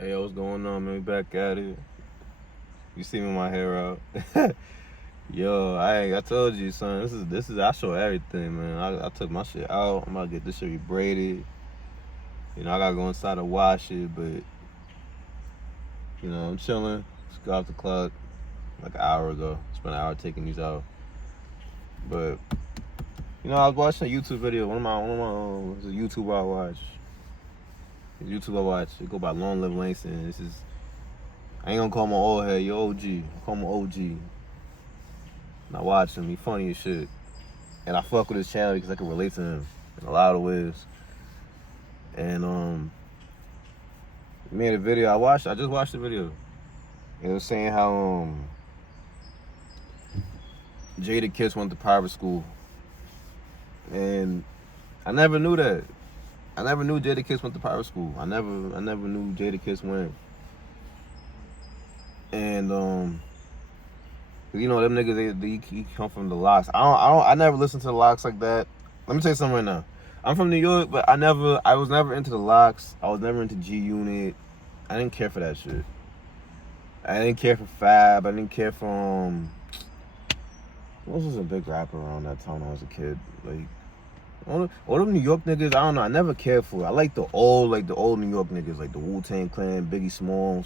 Hey, what's going on, man? We back at it. You see me with my hair out. Yo, I told you, son. This is I show everything, man. I took my shit out. I'm about to get this shit rebraided. I gotta go inside and wash it, but I'm chilling. Just got off the clock like an hour ago. Spent an hour taking these out. But I was watching a YouTube video. One of my this is a YouTuber I watch. It go by Long Live Langston. I ain't gonna call him an old head. You OG. I call him an OG. And I watch him. He funny as shit. And I fuck with his channel because I can relate to him in a lot of ways. And he made a video. I just watched the video. It was saying how Jadakiss went to private school. And I never knew that. I never knew Jadakiss went to private school. I never knew Jadakiss went. And them niggas they come from the Locks. I never listened to the Locks like that. Let me tell you something right now. I'm from New York, but I was never into the Locks. I was never into G Unit. I didn't care for that shit. I didn't care for Fab. I didn't care for what was a big rapper around that time when I was a kid. Like all them New York niggas, I don't know. I never cared for it. I like the old New York niggas, like the Wu-Tang Clan, Biggie Smalls,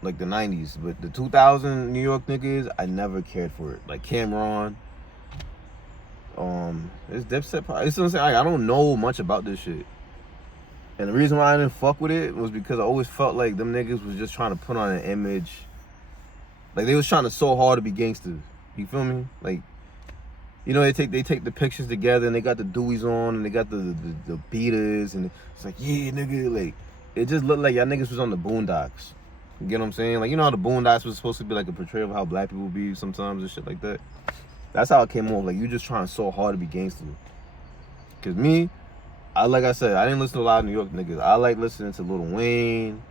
like the 90s. But the 2000 New York niggas, I never cared for it. Like Cameron, it's Dipset. It's what I'm saying. I don't know much about this shit. And the reason why I didn't fuck with it was because I always felt like them niggas was just trying to put on an image. Like they was trying to so hard to be gangsters. You feel me? Like, they take the pictures together and they got the Deweys on and they got the beaters and it's like, yeah, nigga, like it just looked like y'all niggas was on the Boondocks. You get what I'm saying? Like, how the Boondocks was supposed to be like a portrayal of how black people be sometimes and shit like that. That's how it came off. Like, you just trying so hard to be gangster. Cause me, like I said, I didn't listen to a lot of New York niggas. I like listening to Lil Wayne,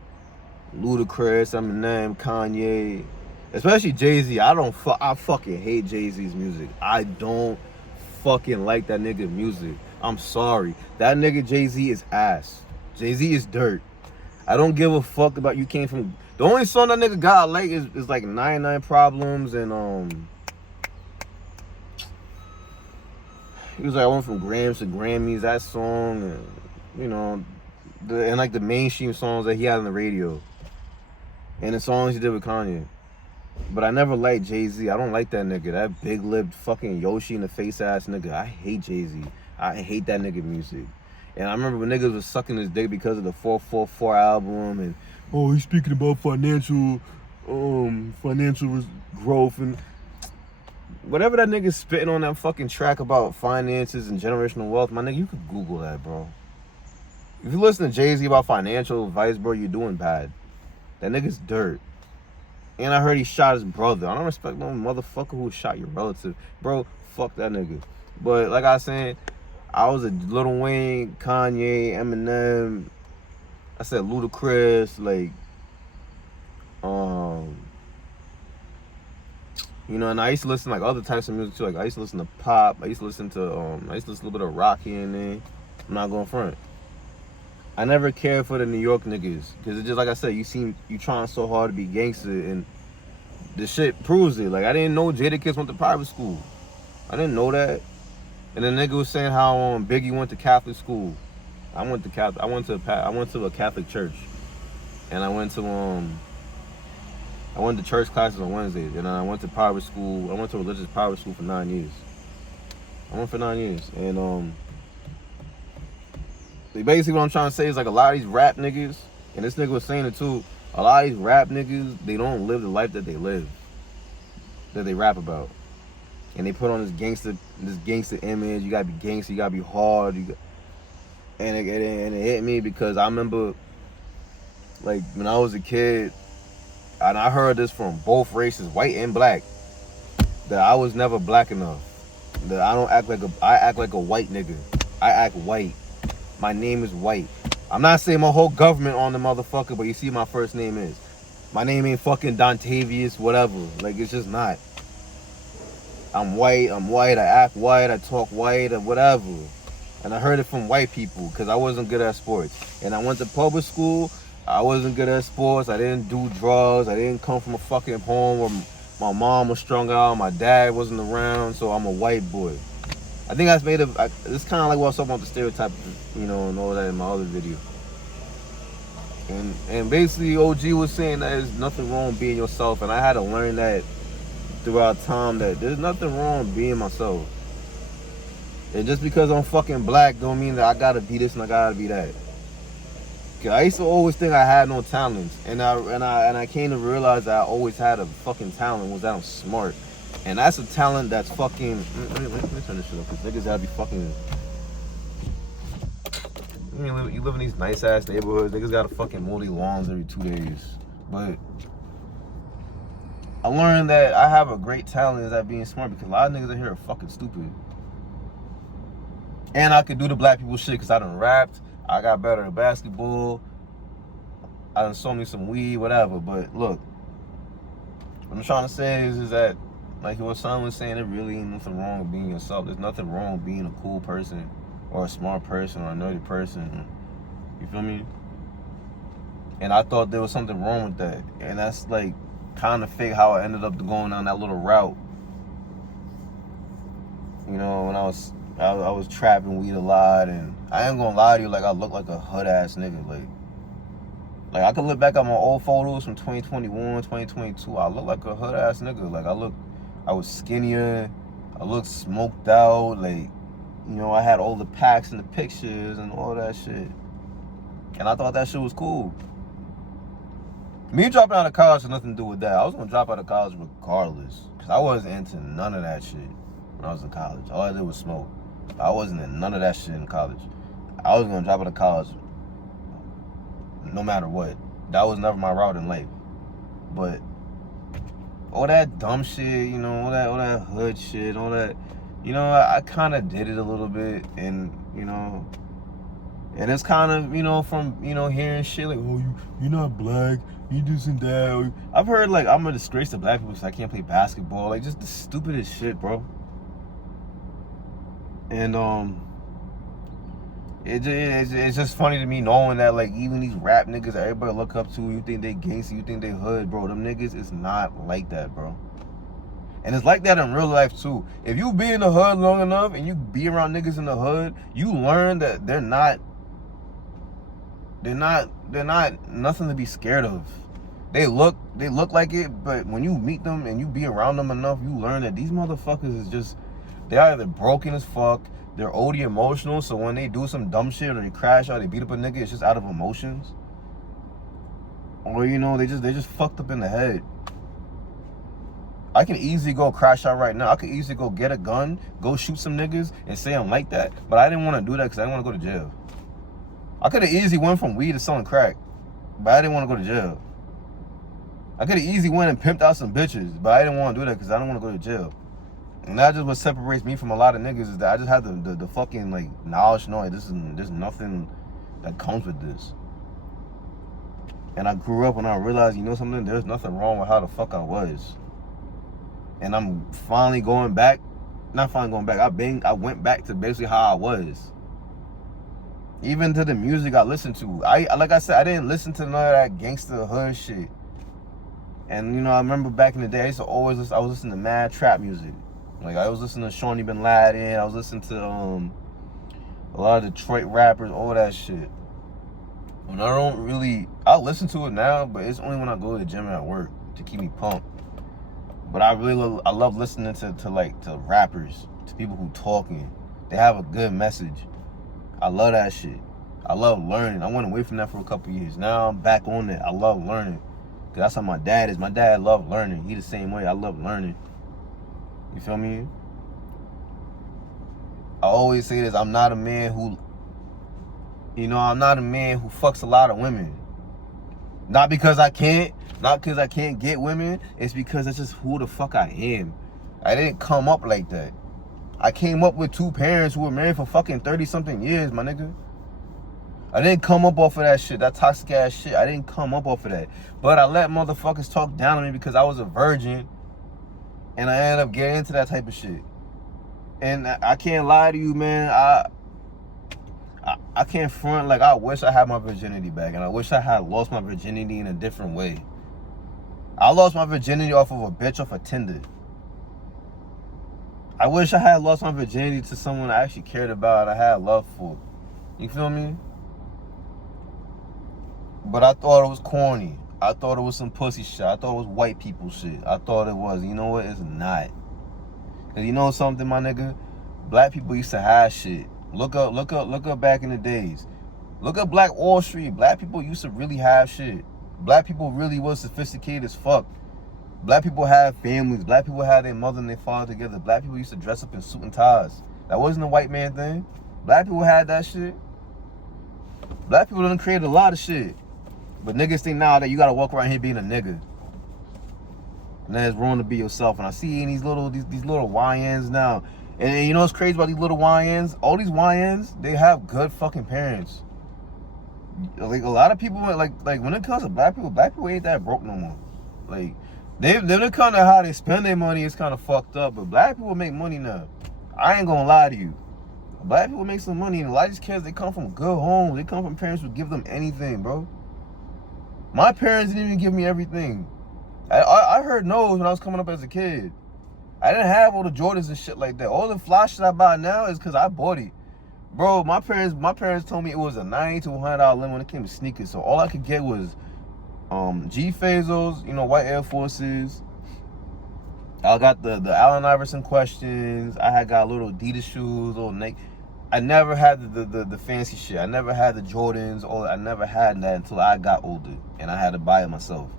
Ludacris, Eminem, Kanye, especially Jay-Z. I fucking hate Jay-Z's music. I don't fucking like that nigga music. I'm sorry. That nigga Jay-Z is ass. Jay-Z is dirt. I don't give a fuck about you came from. The only song that nigga got I like is like 99 Problems and he was like I went from Grams to Grammys, that song, and and like the mainstream songs that he had on the radio. And the songs he did with Kanye. But I never liked Jay-Z. I don't like that nigga. That big-lipped fucking Yoshi in the face ass nigga. I hate Jay-Z. I hate that nigga music. And I remember when niggas was sucking his dick because of the 444 album and he's speaking about financial growth and whatever that nigga spitting on that fucking track about finances and generational wealth, my nigga, you could Google that, bro. If you listen to Jay-Z about financial advice, bro, you're doing bad. That nigga's dirt. And I heard he shot his brother. I don't respect no motherfucker who shot your relative. Bro, fuck that nigga. But like I was saying, I was a Lil Wayne, Kanye, Eminem. I said Ludacris, like, and I used to listen to like other types of music too. Like I used to listen to pop. I used to listen to a little bit of rock here and there. I'm not going front. I never cared for the New York niggas because it's just like I said, you trying so hard to be gangster and the shit proves it. Like I didn't know Jadakiss went to private school. I didn't know that. And the nigga was saying how Biggie went to Catholic school. I went to a Catholic church, and I went to church classes on Wednesdays, and then I went to private school. I went to religious private school for 9 years. I went for 9 years, and basically what I'm trying to say is like a lot of these rap niggas, and this nigga was saying it too. A lot of these rap niggas, they don't live the life that they live, that they rap about. And they put on this gangster image. You gotta be gangster. You gotta be hard. And it hit me because I remember, like when I was a kid, and I heard this from both races, white and black, that I was never black enough. That I act like a white nigga. I act white. My name is white. I'm not saying my whole government on the motherfucker, but you see my first name is. My name ain't fucking Dontavius, whatever. Like it's just not. I'm white, I act white, I talk white, or whatever. And I heard it from white people because I wasn't good at sports. And I went to public school, I wasn't good at sports. I didn't do drugs. I didn't come from a fucking home where my mom was strung out. My dad wasn't around, so I'm a white boy. I think that's made of. It's kind of like what I was talking about the stereotype, and all that in my other video. And basically, OG was saying that there's nothing wrong with being yourself, and I had to learn that throughout time that there's nothing wrong with being myself. And just because I'm fucking black don't mean that I gotta be this and I gotta be that. Cause I used to always think I had no talents, and I came to realize that I always had a fucking talent, was that I'm smart. And that's a talent that's fucking. Let me turn this shit up, cause niggas gotta be fucking. You live in these nice ass neighborhoods. Niggas gotta fucking mow their lawns every 2 days. But I learned that I have a great talent is at being smart, because a lot of niggas in here are fucking stupid. And I could do the black people shit because I done rapped. I got better at basketball. I done sold me some weed, whatever. But look, what I'm trying to say is that, like what son was saying, there really ain't nothing wrong with being yourself. There's nothing wrong with being a cool person or a smart person or a nerdy person. You feel me? And I thought there was something wrong with that. And that's like kind of fake how I ended up going down that little route. When I was trapping weed a lot, and I ain't gonna lie to you, like I look like a hood ass nigga. Like I could look back at my old photos from 2021, 2022. I look like a hood ass nigga. Like I was skinnier. I looked smoked out. Like, I had all the packs and the pictures and all that shit. And I thought that shit was cool. Me dropping out of college had nothing to do with that. I was gonna drop out of college regardless, because I wasn't into none of that shit when I was in college. All I did was smoke. I wasn't in none of that shit in college. I was gonna drop out of college no matter what. That was never my route in life. But all that dumb shit, all that hood shit, all that, I kind of did it a little bit, and and it's kind of, from, hearing shit like, oh, you're not black, you do some that. I've heard, like, I'm a disgrace to black people because I can't play basketball. Like, just the stupidest shit, bro. And, it's just funny to me knowing that, like, even these rap niggas that everybody look up to, you think they gangster, you think they hood, bro. Them niggas is not like that, bro. And it's like that in real life too. If you be in the hood long enough and you be around niggas in the hood, you learn that they're not nothing to be scared of. They look like it, but when you meet them and you be around them enough, you learn that these motherfuckers is just, they're either broken as fuck, they're OD emotional, so when they do some dumb shit or they crash out, they beat up a nigga, it's just out of emotions. Or they just fucked up in the head. I can easily go crash out right now. I could easily go get a gun, go shoot some niggas, and say I'm like that. But I didn't want to do that because I didn't want to go to jail. I could have easily went from weed to selling crack, but I didn't want to go to jail. I could have easily went and pimped out some bitches, but I didn't want to do that because I don't want to go to jail. And that's just what separates me from a lot of niggas, is that I just have the fucking, like, knowledge, knowing there's nothing that comes with this. And I grew up and I realized, something, there's nothing wrong with how the fuck I was. And I'm finally going back. Not finally going back. I went back to basically how I was. Even to the music I listened to. Like I said, I didn't listen to none of that gangster hood shit. And I remember back in the day, I was listening to mad trap music. Like I was listening to Shawnee Bin Laden. I was listening to a lot of Detroit rappers, all that shit. And I listen to it now, but it's only when I go to the gym and at work to keep me pumped. But I love listening to rappers, to people who talking. They have a good message. I love that shit. I love learning. I went away from that for a couple years. Now I'm back on it. I love learning. Cause that's how my dad is. My dad loved learning. He the same way. I love learning. You feel me? I always say this. I'm not a man who fucks a lot of women. Not because I can't get women. It's because that's just who the fuck I am. I didn't come up like that. I came up with two parents who were married for fucking 30-something years, my nigga. I didn't come up off of that shit, that toxic ass shit. I didn't come up off of that. But I let motherfuckers talk down on me because I was a virgin. And I ended up getting into that type of shit. And I can't lie to you, man. I can't front, like, I wish I had my virginity back, and I wish I had lost my virginity in a different way. I lost my virginity off of a bitch off of Tinder. I wish I had lost my virginity to someone I actually cared about, I had love for. You feel me? But I thought it was corny. I thought it was some pussy shit. I thought it was white people shit. I thought it was. You know what? It's not. Cause you know something, my nigga? Black people used to have shit. Look up back in the days. Look up Black Wall Street. Black people used to really have shit. Black people really was sophisticated as fuck. Black people had families. Black people had their mother and their father together. Black people used to dress up in suit and ties. That wasn't a white man thing. Black people had that shit. Black people done created a lot of shit. But niggas think now that you gotta walk around here being a nigga. And then it's wrong to be yourself. And I see these little YNs now. And you know what's crazy about these little YNs? All these YNs, they have good fucking parents. Like a lot of people, like when it comes to black people ain't that broke no more. Like they kind of how they spend their money is kind of fucked up. But black people make money now. I ain't gonna lie to you. Black people make some money, and a lot of these kids, they come from good homes. They come from parents who give them anything, bro. My parents didn't even give me everything. I heard no's when I was coming up as a kid. I didn't have all the Jordans and shit like that. All the fly shit I buy now is because I bought it. Bro, my parents told me it was a $90 to $100 limit when it came to sneakers. So all I could get was G Fazos, you know, white Air Forces. I got the Allen Iverson questions. I had got little Adidas shoes, little Nike. I never had the fancy shit. I never had the Jordans. I never had that until I got older and I had to buy it myself.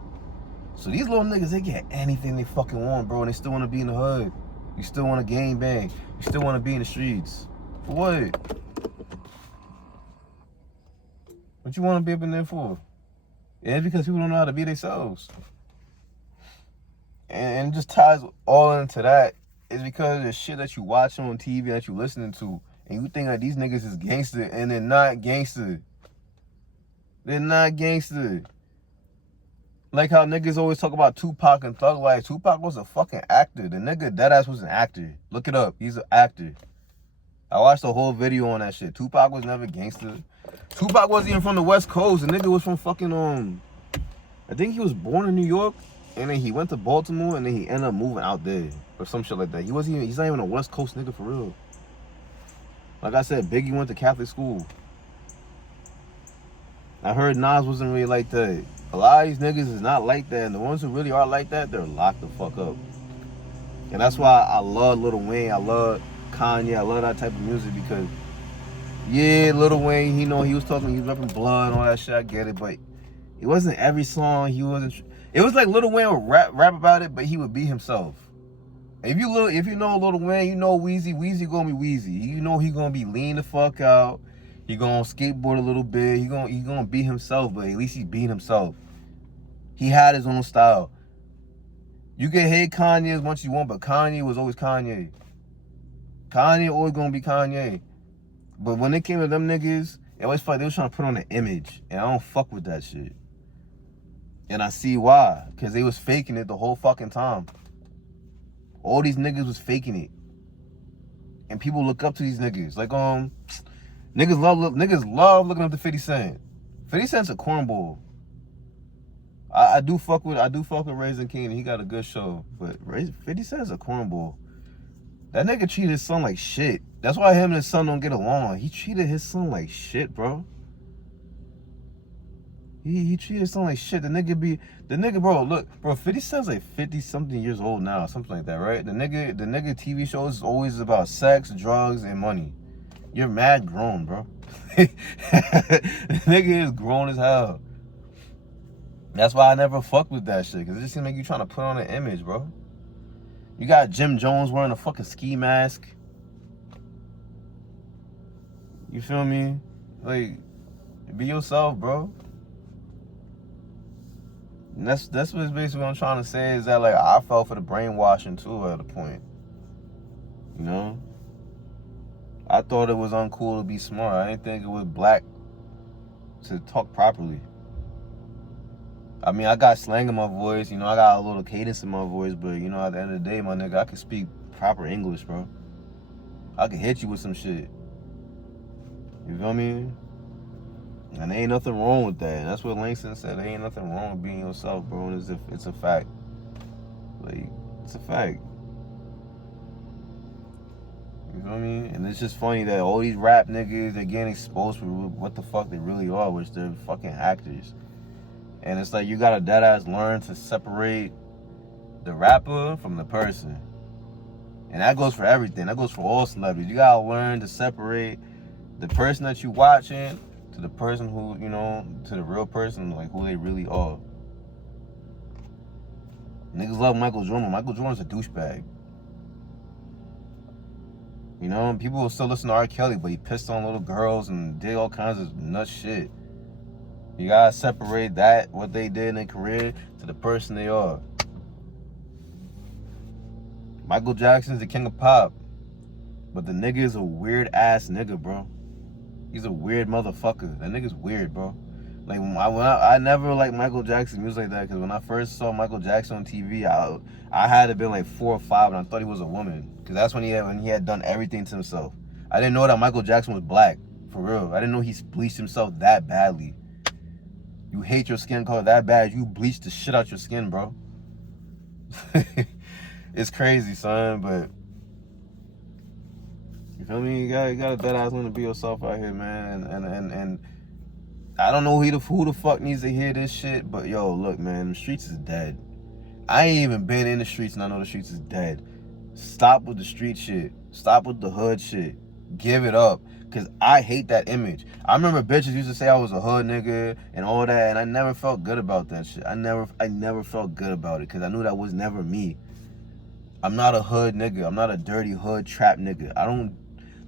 So these little niggas, they get anything they fucking want, bro, and they still want to be in the hood. You still want to gang bang. You still want to be in the streets. For what? What you want to be up in there for? And it's because people don't know how to be themselves. And it just ties all into that. It's because of the shit that you watch on TV, that you listening to, and you think that these niggas is gangster, and they're not gangster. They're not gangster. Like how niggas always talk about Tupac and Thug Life. Tupac was a fucking actor. The nigga deadass was an actor. Look it up. He's an actor. I watched the whole video on that shit. Tupac was never gangster. Tupac wasn't even from the West Coast. The nigga was from fucking I think he was born in New York, and then he went to Baltimore, and then he ended up moving out there or some shit like that. He's not even a West Coast nigga for real. Like I said, Biggie went to Catholic school. I heard Nas wasn't really like that. A lot of these niggas is not like that, and the ones who really are like that, they're locked the fuck up. And that's why I love Lil Wayne, I love Kanye, I love that type of music, because yeah, Lil Wayne, he was talking, he was rapping blood and all that shit, I get it, but it wasn't every song, it was like Lil Wayne would rap about it, but he would be himself. If you know Lil Wayne, you know Weezy gonna be Weezy. You know he gonna be lean the fuck out. He gonna skateboard a little bit. He gonna be himself, but at least he's being himself. He had his own style. You can hate Kanye as much as you want, but Kanye was always Kanye. Kanye always gonna be Kanye. But when it came to them niggas, it always felt like they was trying to put on an image, and I don't fuck with that shit. And I see why, because they was faking it the whole fucking time. All these niggas was faking it, and people look up to these niggas. Like niggas love looking up to 50 Cent. 50 Cent's a cornball. I do fuck with Raising King, and he got a good show. But 50 Cent's a cornball. That nigga treated his son like shit. That's why him and his son don't get along. He treated his son like shit, bro. He treated his son like shit. The nigga, bro, look, bro, 50 Cent's like 50-something years old now, something like that, right? The nigga TV shows is always about sex, drugs, and money. You're mad grown, bro. The nigga is grown as hell. That's why I never fuck with that shit, because it just seems like you trying to put on an image, bro. You got Jim Jones wearing a fucking ski mask. You feel me? Like, be yourself, bro. And that's basically what I'm trying to say, is that, like, I fell for the brainwashing too at a point. You know? I thought it was uncool to be smart. I didn't think it was black to talk properly. I mean, I got slang in my voice, you know, I got a little cadence in my voice, but, you know, at the end of the day, my nigga, I can speak proper English, bro. I can hit you with some shit. You feel me? And there ain't nothing wrong with that. And that's what Langston said. There ain't nothing wrong with being yourself, bro. And it's a fact. Like, it's a fact. You feel me? And it's just funny that all these rap niggas, they're getting exposed for what the fuck they really are, which they're fucking actors. And it's like you gotta deadass learn to separate the rapper from the person. And that goes for everything. That goes for all celebrities. You gotta learn to separate the person that you watching to the person who, you know, to the real person, like who they really are. Niggas love Michael Jordan. Michael Jordan's a douchebag. You know, people will still listen to R. Kelly, but he pissed on little girls and did all kinds of nut shit. You gotta separate that, what they did in their career, to the person they are. Michael Jackson's the king of pop, but the nigga is a weird ass nigga, bro. He's a weird motherfucker. That nigga's weird, bro. Like I never liked Michael Jackson music like that, because when I first saw Michael Jackson on TV, I had to been like 4 or 5, and I thought he was a woman, because that's when he had done everything to himself. I didn't know that Michael Jackson was black, for real. I didn't know he bleached himself that badly. You hate your skin color that bad, you bleach the shit out your skin, bro. It's crazy, son, but you feel me? You gotta dead ass learn to be yourself out here, man. And I don't know who the fuck needs to hear this shit, but yo, look, man, the streets is dead. I ain't even been in the streets and I know the streets is dead. Stop with the street shit. Stop with the hood shit. Give it up. Cause I hate that image. I remember bitches used to say I was a hood nigga and all that, and I never felt good about that shit. I never felt good about it, cause I knew that was never me. I'm not a hood nigga. I'm not a dirty hood trap nigga.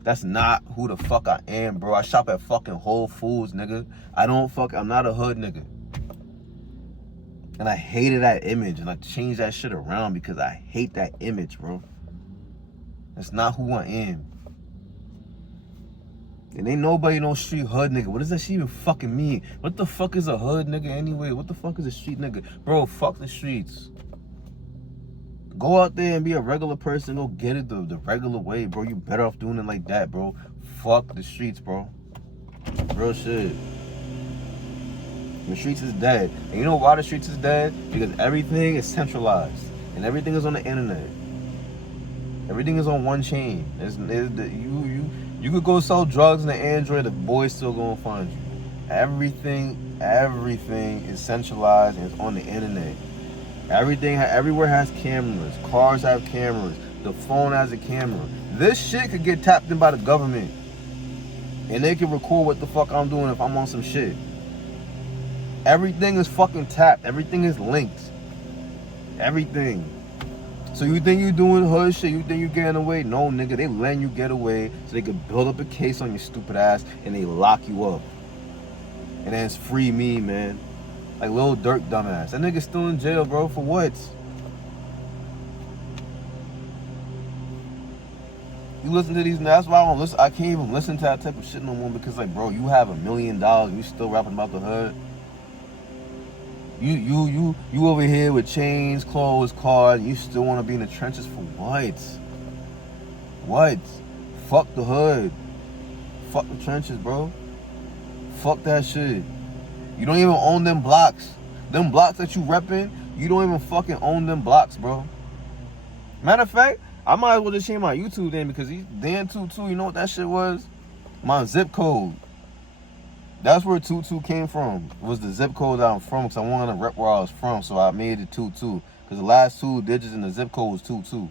That's not who the fuck I am, bro. I shop at fucking Whole Foods, nigga. I'm not a hood nigga. And I hated that image, and I changed that shit around because I hate that image, bro. That's not who I am. And ain't nobody no street hood nigga. What does that shit even fucking mean? What the fuck is a hood nigga anyway? What the fuck is a street nigga? Bro, fuck the streets. Go out there and be a regular person. Go get it the regular way, bro. You better off doing it like that, bro. Fuck the streets, bro. Real shit. The streets is dead. And you know why the streets is dead? Because everything is centralized. And everything is on the internet. Everything is on one chain. You could go sell drugs in the Android, the boys still gonna find you. Everything is centralized and it's on the internet. Everywhere has cameras. Cars have cameras. The phone has a camera. This shit could get tapped in by the government. And they can record what the fuck I'm doing if I'm on some shit. Everything is fucking tapped. Everything is linked. Everything. So you think you doing hood shit? You think you getting away? No, nigga. They letting you get away so they can build up a case on your stupid ass and they lock you up. And then it's free me, man. Like Lil Durk dumbass. That nigga's still in jail, bro. For what? You listen to these, that's why I don't listen. I can't even listen to that type of shit no more, because like, bro, you have $1 million and you still rapping about the hood. You over here with chains, clothes, cars, and you still want to be in the trenches for what? What? Fuck the hood. Fuck the trenches, bro. Fuck that shit. You don't even own them blocks. Them blocks that you repping, you don't even fucking own them blocks, bro. Matter of fact, I might as well just change my YouTube name, because Dan 22, you know what that shit was? My zip code. That's where 22 came from. It was the zip code that I'm from, because I wanted to rep where I was from, so I made it 22. Because the last 2 digits in the zip code was 22.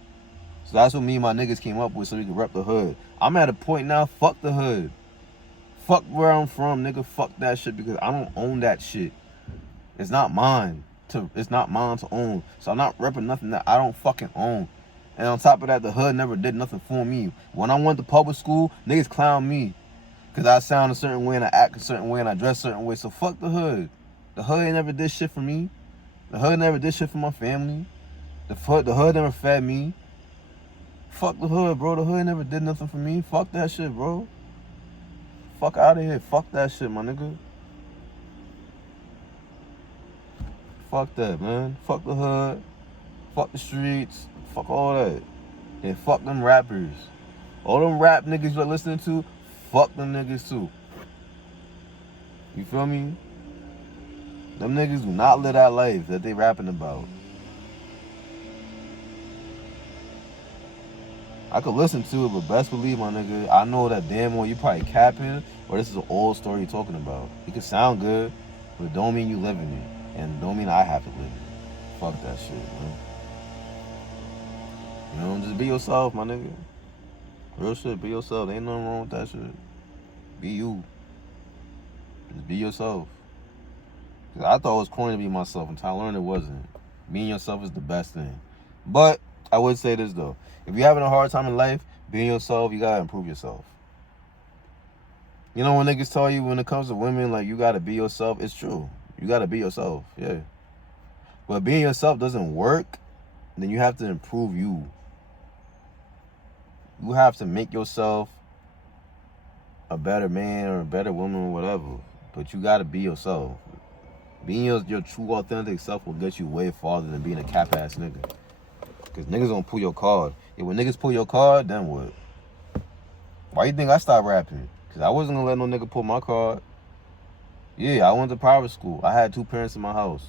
So that's what me and my niggas came up with, so we could rep the hood. I'm at a point now, fuck the hood. Fuck where I'm from, nigga. Fuck that shit, because I don't own that shit. It's not mine to own. So I'm not repping nothing that I don't fucking own. And on top of that, the hood never did nothing for me. When I went to public school, niggas clown me, because I sound a certain way and I act a certain way and I dress a certain way. So fuck the hood. The hood ain't never did shit for me. The hood never did shit for my family. The hood never fed me. Fuck the hood, bro. The hood never did nothing for me. Fuck that shit, bro. Fuck out of here. Fuck that shit, my nigga. Fuck that, man. Fuck the hood. Fuck the streets. Fuck all that. And fuck them rappers. All them rap niggas you're listening to, fuck them niggas too. You feel me? Them niggas do not live that life that they rapping about. I could listen to it, but best believe, my nigga, I know that damn well you probably capping, or this is an old story you're talking about. It could sound good, but it don't mean you living it, and don't mean I have to live it. Fuck that shit, man. You know, just be yourself, my nigga. Real shit, be yourself. Ain't nothing wrong with that shit. Be you. Just be yourself. Cause I thought it was corny to be myself until I learned it wasn't. Being yourself is the best thing. But I would say this though. If you're having a hard time in life, being yourself, you gotta improve yourself. You know when niggas tell you when it comes to women, like you gotta be yourself, it's true. You gotta be yourself, yeah. But being yourself doesn't work, then you have to improve you. You have to make yourself a better man or a better woman or whatever. But you gotta be yourself. Being your true authentic self will get you way farther than being a cap ass nigga. Cause niggas gonna pull your card. And when niggas pull your card, then what? Why you think I stopped rapping? Cause I wasn't gonna let no nigga pull my card. Yeah, I went to private school. I had 2 parents in my house.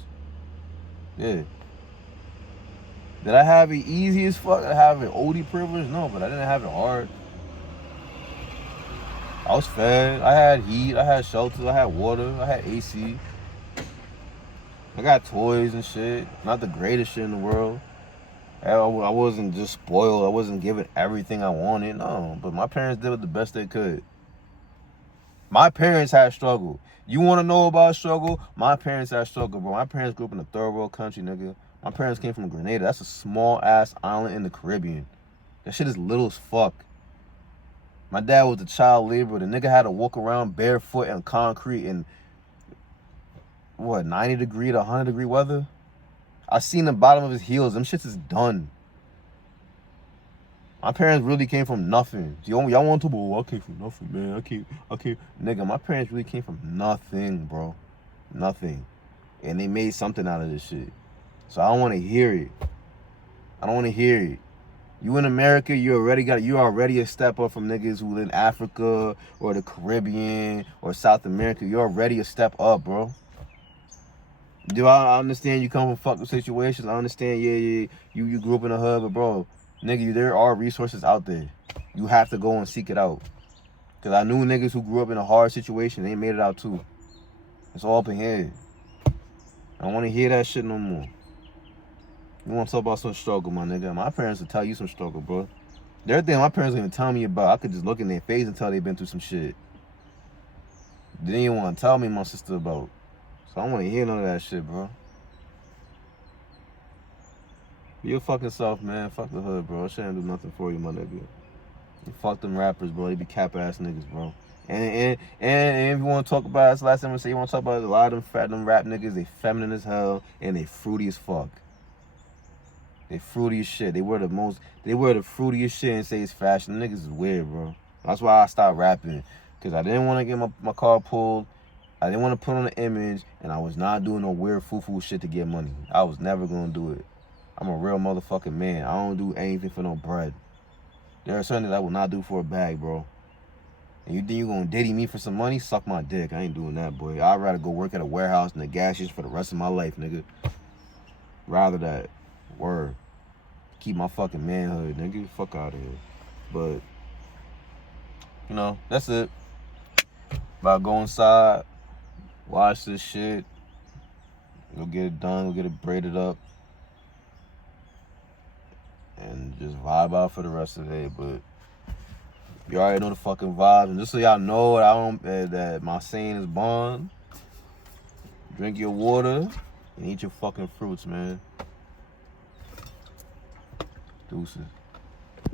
Yeah. Did I have it easy as fuck? Did I have it OD privilege? No, but I didn't have it hard. I was fed. I had heat. I had shelter. I had water. I had AC. I got toys and shit. Not the greatest shit in the world. I wasn't just spoiled. I wasn't given everything I wanted. No, but my parents did the best they could. My parents had struggle. You want to know about struggle? My parents had struggle, bro. My parents grew up in a third world country, nigga. My parents came from Grenada. That's a small ass island in the Caribbean. That shit is little as fuck. My dad was a child laborer. The nigga had to walk around barefoot in concrete in 90 degree to 100 degree weather. I seen the bottom of his heels. Them shits is done. My parents really came from nothing. Y'all want to, I came from nothing, man. I came. Nigga, my parents really came from nothing, bro. Nothing. And they made something out of this shit. So I don't want to hear it. I don't want to hear it. You in America, you already a step up from niggas who live in Africa or the Caribbean or South America. You're already a step up, bro. Do I understand you come from fucked up situations? I understand, yeah, you grew up in the hood, but bro, nigga, there are resources out there. You have to go and seek it out. Cause I knew niggas who grew up in a hard situation, they made it out too. It's all up in here. I don't want to hear that shit no more. You want to talk about some struggle, my nigga? My parents will tell you some struggle, bro. Everything my parents even tell me about, I could just look in their face and tell they've been through some shit. They didn't even want to tell me my sister about. So I don't want to hear none of that shit, bro. Be your fucking self, man. Fuck the hood, bro. I shouldn't do nothing for you, my nigga. You fuck them rappers, bro. They be cap ass niggas, bro. And if you want to talk about, that's the last time I say, you want to talk about a lot of them rap niggas, they feminine as hell and they fruity as fuck. They fruity as shit. They wear the fruitiest shit and say it's fashion. Them niggas is weird, bro. That's why I stopped rapping. Cause I didn't want to get my car pulled. I didn't want to put on an image, and I was not doing no weird foo-foo shit to get money. I was never gonna do it. I'm a real motherfucking man. I don't do anything for no bread. There are certain things I will not do for a bag, bro. And you think you gonna diddy me for some money? Suck my dick. I ain't doing that, boy. I'd rather go work at a warehouse in the gas station for the rest of my life, nigga. Rather that. Word. Keep my fucking manhood, nigga. Fuck out of here. But, you know, that's it. About go inside, watch this shit, go get it done, go get it braided up, and just vibe out for the rest of the day. But you already know the fucking vibe. And just so y'all know that my saying is bond, drink your water and eat your fucking fruits, man. Deuces.